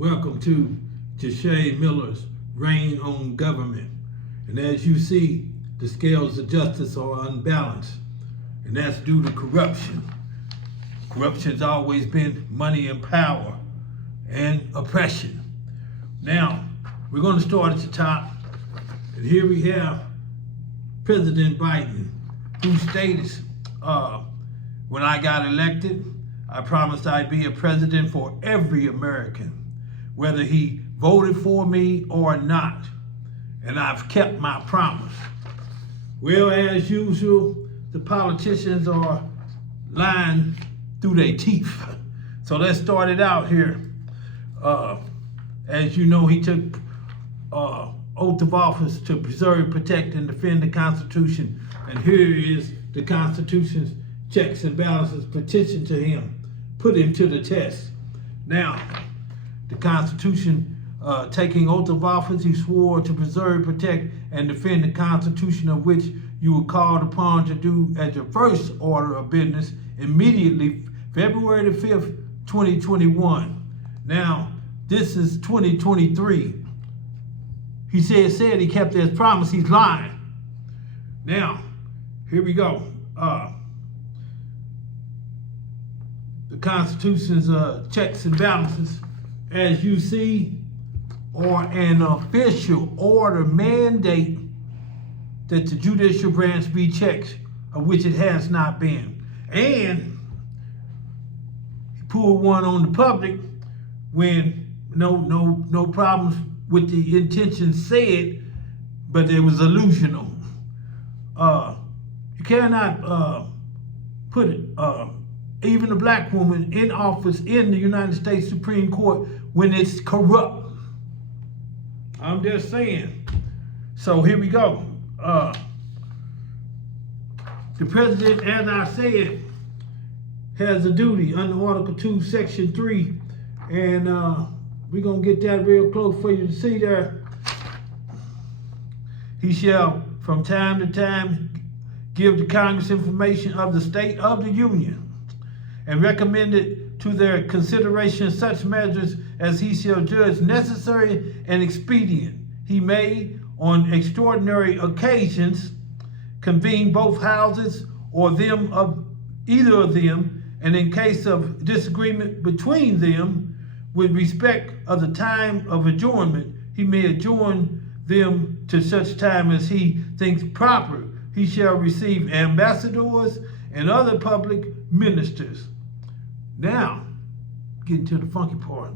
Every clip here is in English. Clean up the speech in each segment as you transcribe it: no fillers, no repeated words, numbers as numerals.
Welcome to Jashay Miller's Reign on Government. And as you see, the scales of justice are unbalanced, and that's due to corruption. Corruption's always been money and power and oppression. Now, we're going to start at the top, and here we have President Biden, who stated, when I got elected, I promised I'd be a president for every American, whether he voted for me or not. And I've kept my promise. Well, as usual, the politicians are lying through their teeth. So let's start it out here. As you know, he took oath of office to preserve, protect, and defend the Constitution. And here is the Constitution's checks and balances petition to him, put him to the test. Now, the Constitution, taking oath of office, he swore to preserve, protect, and defend the Constitution, of which you were called upon to do as your first order of business immediately, February the 5th, 2021. Now, this is 2023. He said he kept his promise. He's lying. Now, here we go. The Constitution's checks and balances, as you see, are an official order mandate that the judicial branch be checked, of which it has not been. And he pulled one on the public when no problems with the intention said, but it was illusional. You cannot put it, even a black woman in office in the United States Supreme Court when it's corrupt. I'm just saying. So here we go. The president, as I said, has a duty under Article 2, Section 3, and we're going to get that real close for you to see there. He shall, from time to time, give the Congress information of the state of the Union and recommend it to their consideration such measures as he shall judge necessary and expedient. He may, on extraordinary occasions, convene both houses or them of either of them, and in case of disagreement between them, with respect of the time of adjournment, he may adjourn them to such time as he thinks proper. He shall receive ambassadors and other public ministers. Now, getting to the funky part.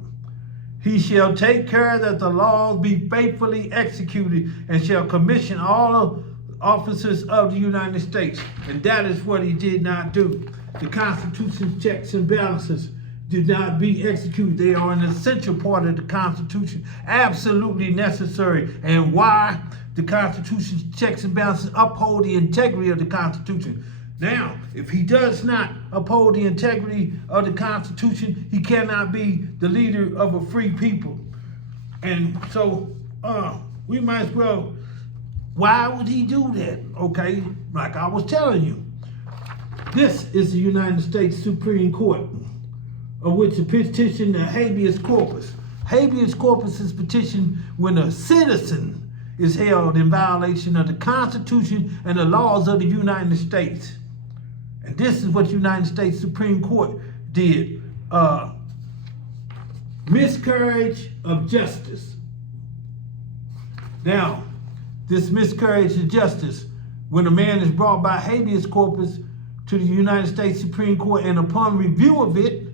He shall take care that the laws be faithfully executed and shall commission all officers of the United States. And that is what he did not do. The Constitution's checks and balances did not be executed. They are an essential part of the Constitution, absolutely necessary. And why? The Constitution's checks and balances uphold the integrity of the Constitution. Now, if he does not uphold the integrity of the Constitution, he cannot be the leader of a free people. And so we might as well, why would he do that? Okay, like I was telling you, this is the United States Supreme Court, of which a petition to habeas corpus. Habeas corpus is petitioned when a citizen is held in violation of the Constitution and the laws of the United States. And this is what the United States Supreme Court did. Miscarriage of justice. Now, this miscarriage of justice, when a man is brought by habeas corpus to the United States Supreme Court, and upon review of it,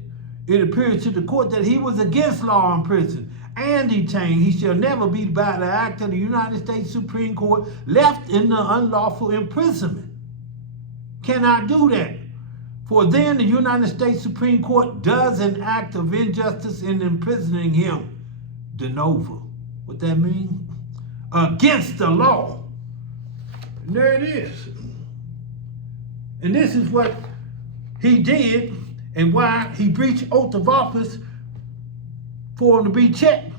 it appears to the court that he was against law in prison and detained, he shall never be by the act of the United States Supreme Court left in the unlawful imprisonment. Cannot do that. For then the United States Supreme Court does an act of injustice in imprisoning him de novo. What that mean? Against the law. And there it is. And this is what he did and why he breached oath of office for him to be checked.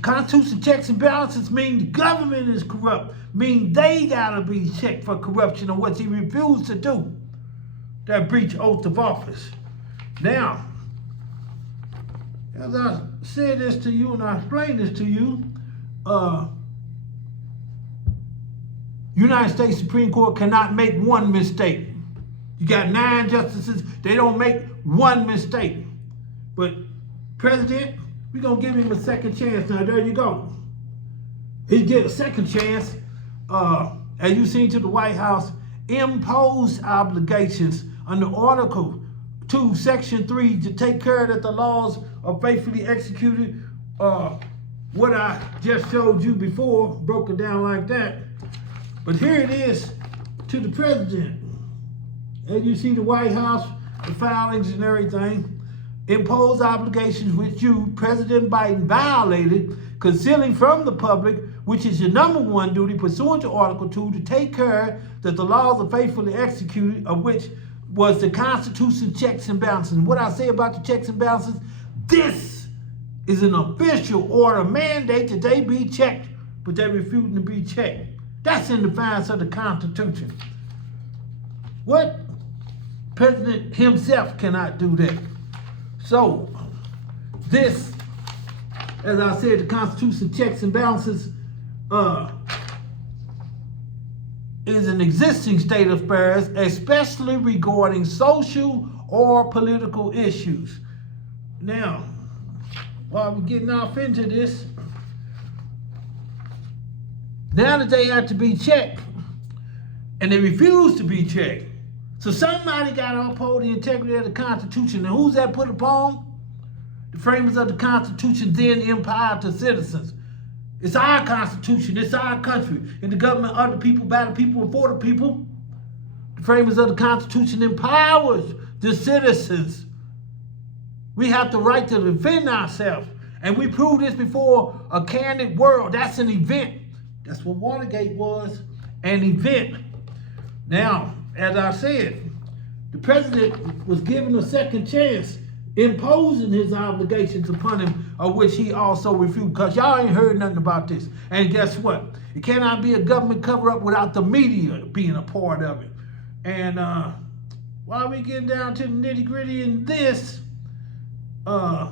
Constitution checks and balances mean the government is corrupt, mean they gotta be checked for corruption, or what he refused to do. That breach oath of office. Now, as I said this to you and I explained this to you, United States Supreme Court cannot make one mistake. You got 9 justices, they don't make one mistake. But President, we're going to give him a second chance. Now, there you go. He get a second chance, as you seen to the White House, impose obligations under Article 2, Section 3 to take care that the laws are faithfully executed. What I just showed you before, broke it down like that. But here it is to the President. As you see the White House, the filings and everything, impose obligations which you, President Biden, violated, concealing from the public, which is your #1 duty pursuant to Article 2, to take care that the laws are faithfully executed, of which was the Constitution checks and balances. And what I say about the checks and balances, this is an official order mandate that they be checked, but they're refusing to be checked. That's in defiance of the Constitution. What? President himself cannot do that. So, this, as I said, the Constitution checks and balances is an existing state of affairs, especially regarding social or political issues. Now, while we're getting off into this, now that they have to be checked, and they refuse to be checked, so somebody got to uphold the integrity of the Constitution. And who's that put upon? The framers of the Constitution then empowered the citizens. It's our Constitution, it's our country, and the government of the people, by the people, and for the people. The framers of the Constitution empowers the citizens. We have the right to defend ourselves, and we proved this before a candid world. That's an event. That's what Watergate was, an event. Now, as I said, the president was given a second chance, imposing his obligations upon him, of which he also refused, because y'all ain't heard nothing about this. And guess what? It cannot be a government cover-up without the media being a part of it. And while we get down to the nitty-gritty in this, a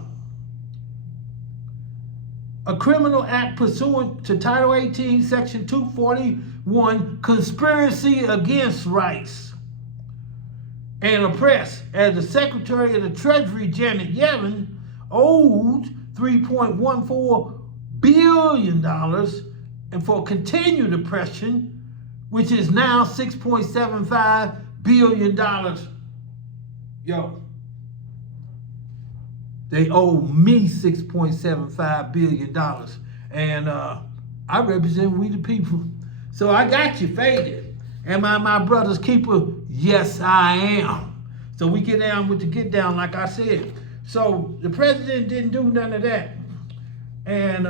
criminal act pursuant to Title 18, Section 241, conspiracy against rights and oppress, as the Secretary of the Treasury, Janet Yellen, owed $3.14 billion, and for continued oppression, which is now $6.75 billion. Yo, they owe me $6.75 billion. And I represent we the people. So I got you faded. Am I my brother's keeper? Yes, I am. So we get down with the get down, like I said. So the president didn't do none of that. And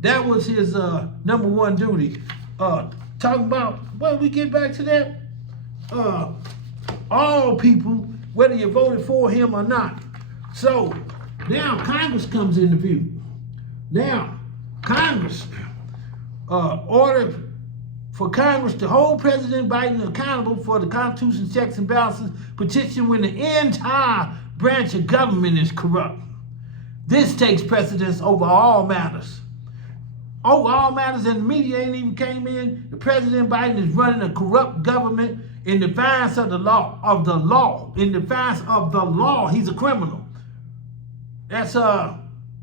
that was his #1 duty. Talking about, well, we get back to that. All people, whether you voted for him or not. So now Congress comes into view. Now, Congress ordered for Congress to hold President Biden accountable for the Constitution's checks and balances petition when the entire branch of government is corrupt. This takes precedence over all matters. Over all matters, and the media ain't even came in. The President Biden is running a corrupt government in defiance of the law, in defiance of the law. He's a criminal. That's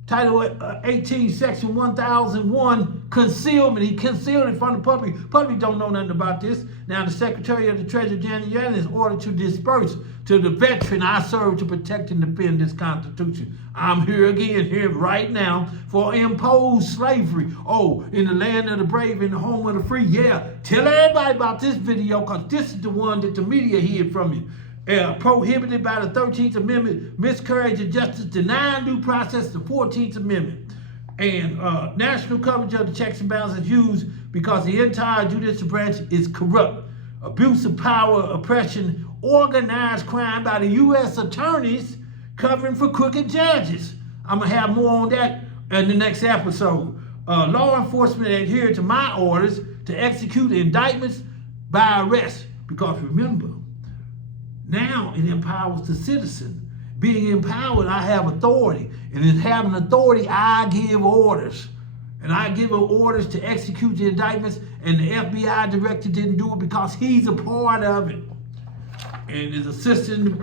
Title 18, Section 1001, concealment. He concealed it from the public. Public don't know nothing about this. Now, the Secretary of the Treasury, Janet Yellen, is ordered to disperse to the veteran I serve to protect and defend this Constitution. I'm here again, here right now, for imposed slavery. Oh, in the land of the brave, in the home of the free. Yeah, tell everybody about this video, because this is the one that the media hid from you. Prohibited by the 13th Amendment, miscarriage of justice, denying due process, the 14th Amendment. And national coverage of the checks and balances used because the entire judicial branch is corrupt. Abuse of power, oppression, organized crime by the U.S. attorneys covering for crooked judges. I'm going to have more on that in the next episode. Law enforcement adhere to my orders to execute indictments by arrest. Because remember, now it empowers the citizen. being empowered, I have authority. And in having authority, I give orders. And I give orders to execute the indictments, and the FBI director didn't do it because he's a part of it. And his assistant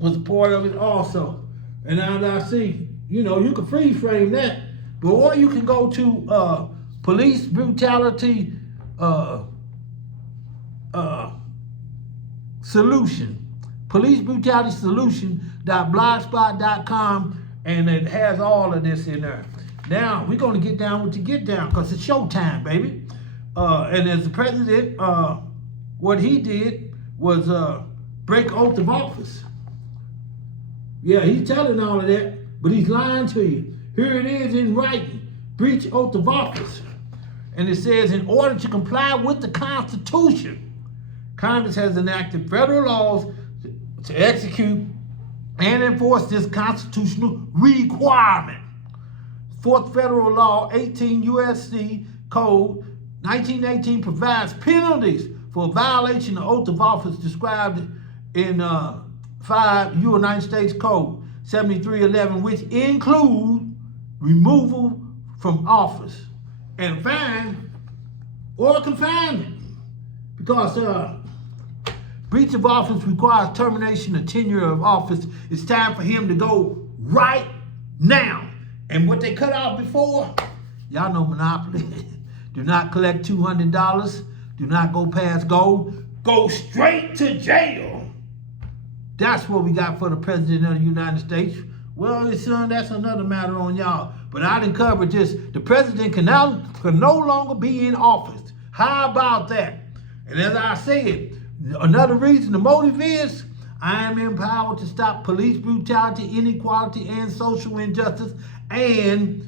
was a part of it also. And as I see, you know, you can freeze frame that, but or you can go to police brutality solution, policebrutality.blogspot.com, and it has all of this in there. Now we're going to get down with the get down because it's showtime, baby. And as the president, what he did was break oath of office. Yeah, he's telling all of that, but he's lying to you. Here it is in writing, breach oath of office. And it says, in order to comply with the Constitution, Congress has enacted federal laws to execute and enforce this constitutional requirement. Fourth Federal Law, 18 U.S.C. Code 1918 provides penalties for violation of oath of office described in 5 United States Code 7311, which include removal from office and fine or confinement, because breach of office requires termination of tenure of office. It's time for him to go right now. And what they cut out before, y'all know Monopoly. Do not collect $200. Do not go past gold. Go straight to jail. That's what we got for the President of the United States. Well, son, that's another matter on y'all. But I didn't cover this. The President can no longer be in office. How about that? And as I said, another reason, the motive is, I am empowered to stop police brutality, inequality, and social injustice, and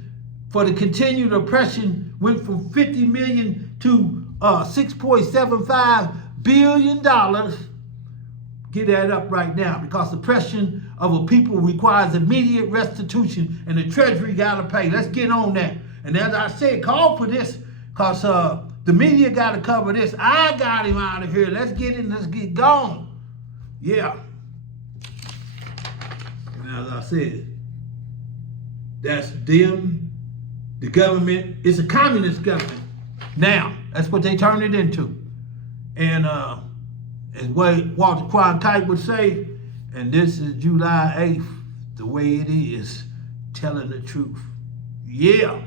for the continued oppression went from $50 million to $6.75 billion. Get that up right now, because oppression of a people requires immediate restitution, and the Treasury got to pay. Let's get on that. And as I said, call for this, because the media got to cover this. I got him out of here. Let's get in. Let's get gone. Yeah. And as I said, that's them, the government. It's a communist government. Now, that's what they turned it into. And as Walter Cronkite would say, and this is July 8th, the way it is, telling the truth. Yeah.